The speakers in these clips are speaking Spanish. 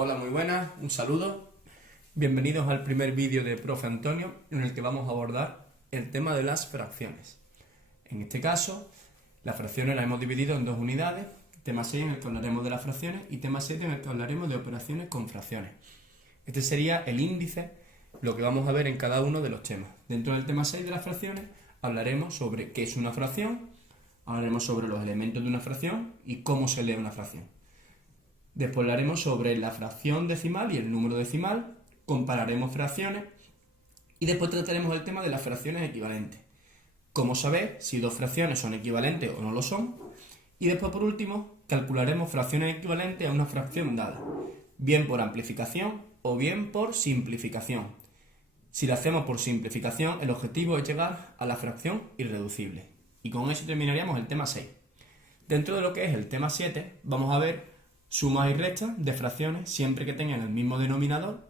Hola, muy buenas, un saludo. Bienvenidos al primer vídeo de Profe Antonio, en el que vamos a abordar el tema de las fracciones. En este caso, las fracciones las hemos dividido en dos unidades, tema 6 en el que hablaremos de las fracciones y tema 7 en el que hablaremos de operaciones con fracciones. Este sería el índice, lo que vamos a ver en cada uno de los temas. Dentro del tema 6 de las fracciones hablaremos sobre qué es una fracción, hablaremos sobre los elementos de una fracción y cómo se lee una fracción. Después hablaremos sobre la fracción decimal y el número decimal, compararemos fracciones y después trataremos el tema de las fracciones equivalentes. Cómo saber si dos fracciones son equivalentes o no lo son. Y después, por último, calcularemos fracciones equivalentes a una fracción dada, bien por amplificación o bien por simplificación. Si lo hacemos por simplificación, el objetivo es llegar a la fracción irreducible. Y con eso terminaríamos el tema 6. Dentro de lo que es el tema 7, vamos a ver sumas y restas de fracciones siempre que tengan el mismo denominador.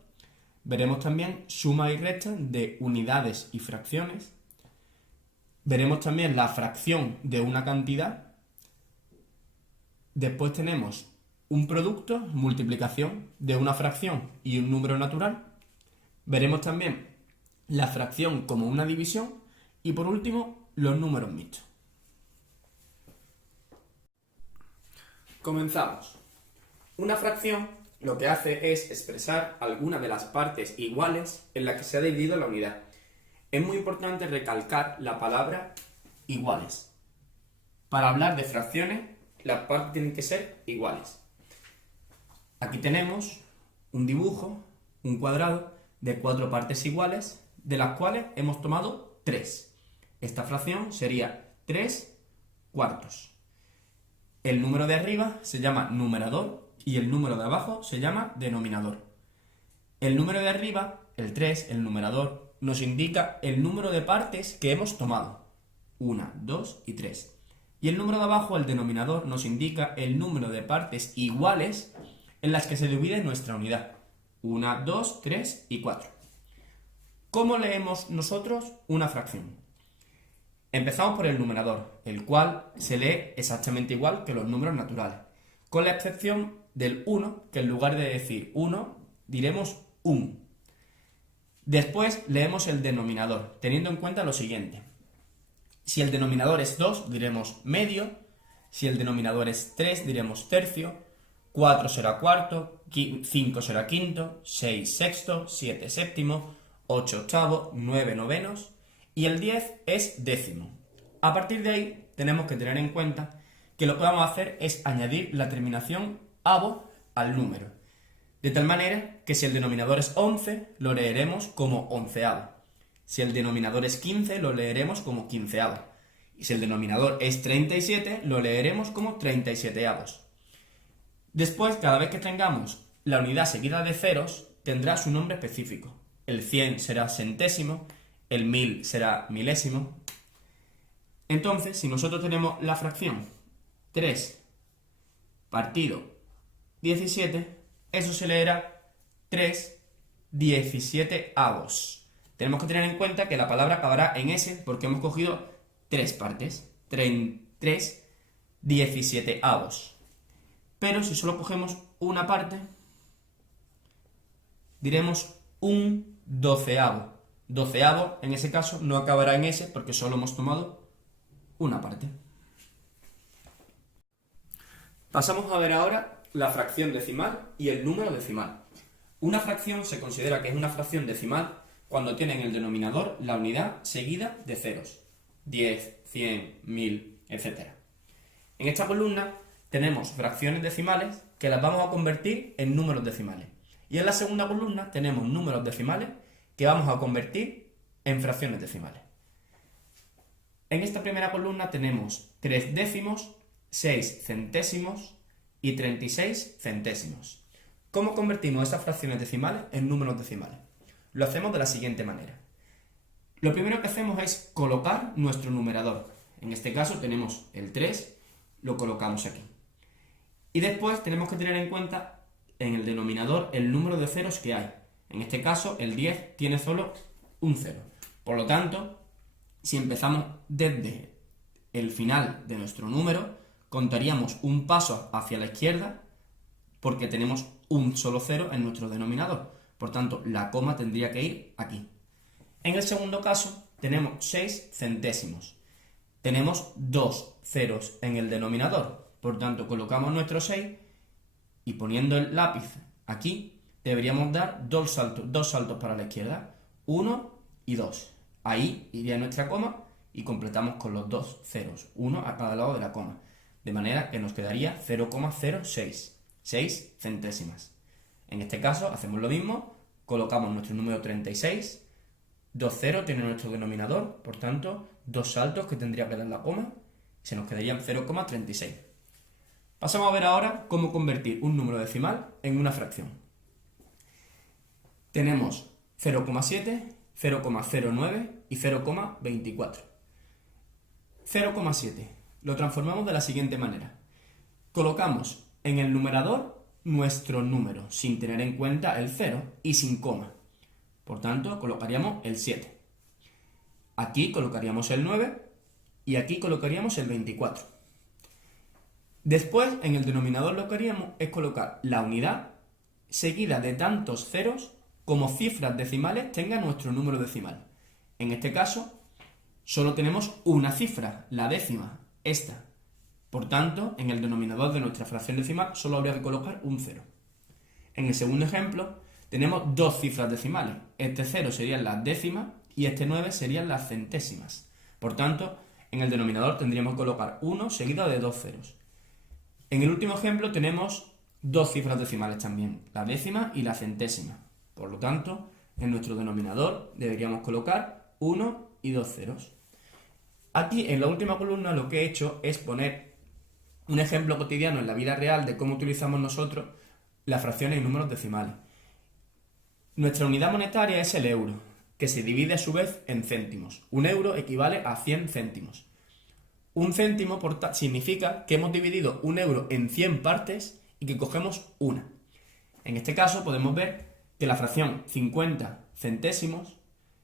Veremos también sumas y restas de unidades y fracciones. Veremos también la fracción de una cantidad. Después tenemos un producto, multiplicación de una fracción y un número natural. Veremos también la fracción como una división. Y por último, los números mixtos. Comenzamos. Una fracción lo que hace es expresar alguna de las partes iguales en la que se ha dividido la unidad. Es muy importante recalcar la palabra iguales. Para hablar de fracciones, las partes tienen que ser iguales. Aquí tenemos un dibujo, un cuadrado de 4 partes iguales, de las cuales hemos tomado 3. Esta fracción sería 3 cuartos. El número de arriba se llama numerador y el número de abajo se llama denominador. El número de arriba, el 3, el numerador, nos indica el número de partes que hemos tomado. 1, 2 y 3. Y el número de abajo, el denominador, nos indica el número de partes iguales en las que se divide nuestra unidad. 1, 2, 3 y 4. ¿Cómo leemos nosotros una fracción? Empezamos por el numerador, el cual se lee exactamente igual que los números naturales, con la excepción del 1, que en lugar de decir 1, diremos 1. Después leemos el denominador, teniendo en cuenta lo siguiente. Si el denominador es 2, diremos medio. Si el denominador es 3, diremos tercio. 4 será cuarto, 5 será quinto, 6 sexto, 7 séptimo, 8 octavo, 9 novenos y el 10 es décimo. A partir de ahí tenemos que tener en cuenta que lo que vamos a hacer es añadir la terminación avo al número. De tal manera que si el denominador es 11, lo leeremos como onceavo. Si el denominador es 15, lo leeremos como quinceavo. Y si el denominador es 37, lo leeremos como 37avos. Después, cada vez que tengamos la unidad seguida de ceros, tendrá su nombre específico. El 100 será centésimo, el 1000 será milésimo. Entonces, si nosotros tenemos la fracción 3 partido 17, eso se leerá 3 17avos. Tenemos que tener en cuenta que la palabra acabará en S porque hemos cogido 3 partes, 3 17avos. Pero si solo cogemos una parte, diremos un doceavo. Doceavo, en ese caso, no acabará en S porque solo hemos tomado una parte. Pasamos a ver ahora la fracción decimal y el número decimal. Una fracción se considera que es una fracción decimal cuando tiene en el denominador la unidad seguida de ceros. 10, 100, 1000, etc. En esta columna tenemos fracciones decimales que las vamos a convertir en números decimales. Y en la segunda columna tenemos números decimales que vamos a convertir en fracciones decimales. En esta primera columna tenemos 3 décimos, 6 centésimos y 36 centésimos. ¿Cómo convertimos esas fracciones decimales en números decimales? Lo hacemos de la siguiente manera. Lo primero que hacemos es colocar nuestro numerador. En este caso tenemos el 3, lo colocamos aquí. Y después tenemos que tener en cuenta en el denominador el número de ceros que hay. En este caso el 10 tiene solo un 0. Por lo tanto, si empezamos desde el final de nuestro número, contaríamos un paso hacia la izquierda porque tenemos un solo cero en nuestro denominador. Por tanto, la coma tendría que ir aquí. En el segundo caso, tenemos 6 centésimos. Tenemos 2 ceros en el denominador. Por tanto, colocamos nuestro 6 y poniendo el lápiz aquí, deberíamos dar dos saltos para la izquierda. 1 y 2. Ahí iría nuestra coma y completamos con los 2 ceros, uno a cada lado de la coma. De manera que nos quedaría 0,06, 6 centésimas. En este caso hacemos lo mismo, colocamos nuestro número 36, 2 ceros tiene nuestro denominador, por tanto, 2 saltos que tendría que dar la coma, y se nos quedarían 0,36. Pasamos a ver ahora cómo convertir un número decimal en una fracción. Tenemos 0,7, 0,09 y 0,24. 0,7 lo transformamos de la siguiente manera. Colocamos en el numerador nuestro número, sin tener en cuenta el 0 y sin coma. Por tanto, colocaríamos el 7. Aquí colocaríamos el 9 y aquí colocaríamos el 24. Después, en el denominador lo que haríamos es colocar la unidad seguida de tantos ceros como cifras decimales tenga nuestro número decimal. En este caso, solo tenemos una cifra, la décima, esta. Por tanto, en el denominador de nuestra fracción decimal solo habría que colocar un 0. En el segundo ejemplo, tenemos dos cifras decimales. Este 0 serían las décimas y este 9 serían las centésimas. Por tanto, en el denominador tendríamos que colocar 1 seguido de dos ceros. En el último ejemplo tenemos dos cifras decimales también, la décima y la centésima. Por lo tanto, en nuestro denominador deberíamos colocar 1 y dos ceros. Aquí, en la última columna, lo que he hecho es poner un ejemplo cotidiano en la vida real de cómo utilizamos nosotros las fracciones y números decimales. Nuestra unidad monetaria es el euro, que se divide a su vez en céntimos. Un euro equivale a 100 céntimos. Un céntimo significa que hemos dividido un euro en 100 partes y que cogemos una. En este caso podemos ver que la fracción 50 centésimos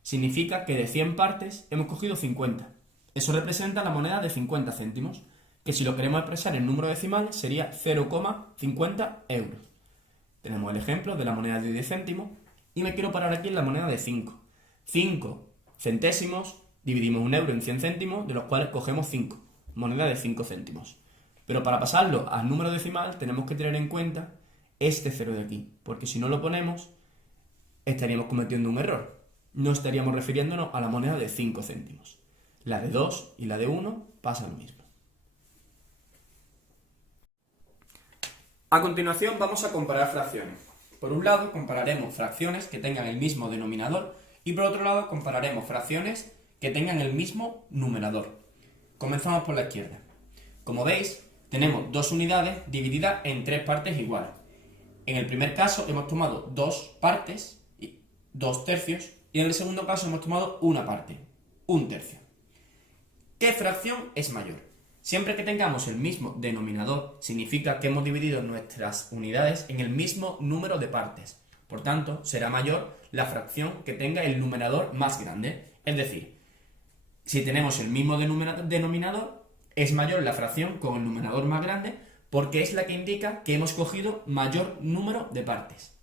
significa que de 100 partes hemos cogido 50. Eso representa la moneda de 50 céntimos, que si lo queremos expresar en número decimal sería 0,50 euros. Tenemos el ejemplo de la moneda de 10 céntimos y me quiero parar aquí en la moneda de 5. 5 centésimos, dividimos un euro en 100 céntimos, de los cuales cogemos 5, moneda de 5 céntimos. Pero para pasarlo al número decimal tenemos que tener en cuenta este 0 de aquí, porque si no lo ponemos estaríamos cometiendo un error. No estaríamos refiriéndonos a la moneda de 5 céntimos. La de 2 y la de 1 pasa lo mismo. A continuación vamos a comparar fracciones. Por un lado compararemos fracciones que tengan el mismo denominador y por otro lado compararemos fracciones que tengan el mismo numerador. Comenzamos por la izquierda. Como veis, tenemos dos unidades divididas en tres partes iguales. En el primer caso hemos tomado dos partes, 2 tercios, y en el segundo caso hemos tomado una parte, 1 tercio. ¿Qué fracción es mayor? Siempre que tengamos el mismo denominador, significa que hemos dividido nuestras unidades en el mismo número de partes. Por tanto, será mayor la fracción que tenga el numerador más grande. Es decir, si tenemos el mismo denominador, es mayor la fracción con el numerador más grande porque es la que indica que hemos cogido mayor número de partes.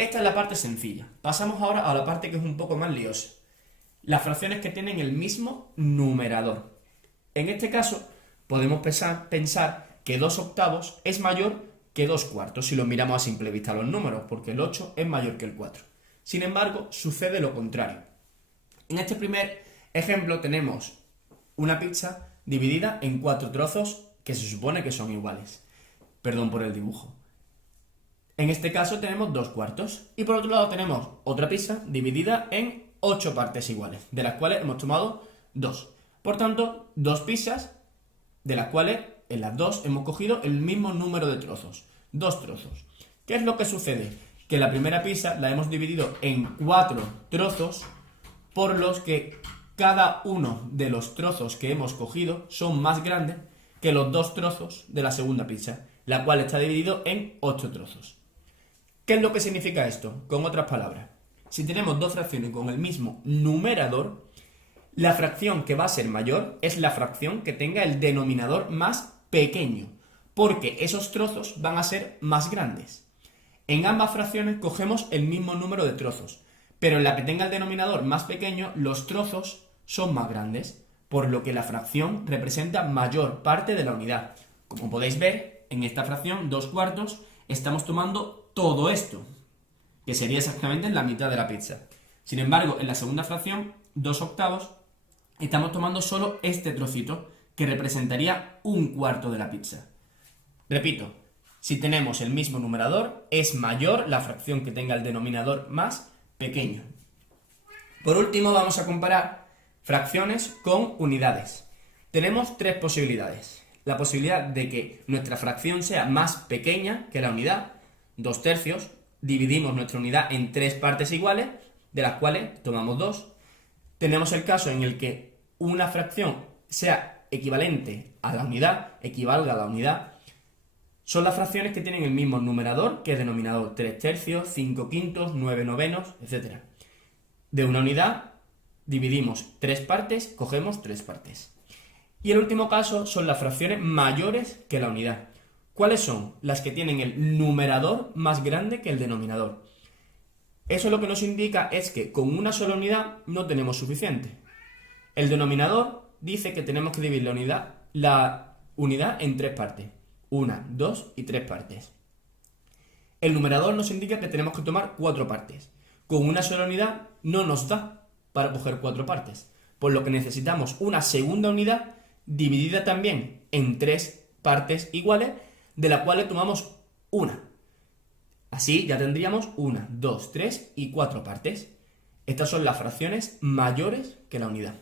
Esta es la parte sencilla. Pasamos ahora a la parte que es un poco más liosa. Las fracciones que tienen el mismo numerador. En este caso, podemos pensar que 2 octavos es mayor que 2 cuartos si lo miramos a simple vista los números, porque el 8 es mayor que el 4. Sin embargo, sucede lo contrario. En este primer ejemplo tenemos una pizza dividida en 4 trozos que se supone que son iguales. Perdón por el dibujo. En este caso tenemos 2 cuartos y por otro lado tenemos otra pizza dividida en 8 partes iguales, de las cuales hemos tomado 2. Por tanto, 2 pizzas, de las cuales en las 2 hemos cogido el mismo número de trozos, 2 trozos. ¿Qué es lo que sucede? Que la primera pizza la hemos dividido en 4 trozos, por los que cada uno de los trozos que hemos cogido son más grandes que los 2 trozos de la segunda pizza, la cual está dividido en 8 trozos. ¿Qué es lo que significa esto? Con otras palabras, si tenemos dos fracciones con el mismo numerador, la fracción que va a ser mayor es la fracción que tenga el denominador más pequeño. porque esos trozos van a ser más grandes. En ambas fracciones cogemos el mismo número de trozos, pero en la que tenga el denominador más pequeño, los trozos son más grandes, por lo que la fracción representa mayor parte de la unidad. Como podéis ver, en esta fracción, 2/4, estamos tomando todo esto, que sería exactamente la mitad de la pizza. Sin embargo, en la segunda fracción, 2/8, estamos tomando solo este trocito, que representaría 1/4 de la pizza. Repito, si tenemos el mismo numerador, es mayor la fracción que tenga el denominador más pequeño. Por último, vamos a comparar fracciones con unidades. Tenemos tres posibilidades. La posibilidad de que nuestra fracción sea más pequeña que la unidad, 2/3, dividimos nuestra unidad en tres partes iguales, de las cuales tomamos 2. Tenemos el caso en el que una fracción sea equivalente a la unidad, equivalga a la unidad. Son las fracciones que tienen el mismo numerador que denominador, 3/3, 5/5, 9/9, etc. De una unidad dividimos tres partes, cogemos tres partes. Y el último caso son las fracciones mayores que la unidad. ¿Cuáles son? Las que tienen el numerador más grande que el denominador. Eso lo que nos indica es que con una sola unidad no tenemos suficiente. El denominador dice que tenemos que dividir la unidad en tres partes. 1, 2 y 3 partes. El numerador nos indica que tenemos que tomar 4 partes. Con una sola unidad no nos da para coger 4 partes, por lo que necesitamos una segunda unidad dividida también en 3 partes iguales, de la cual tomamos una. Así ya tendríamos 1, 2, 3 y 4 partes. Estas son las fracciones mayores que la unidad.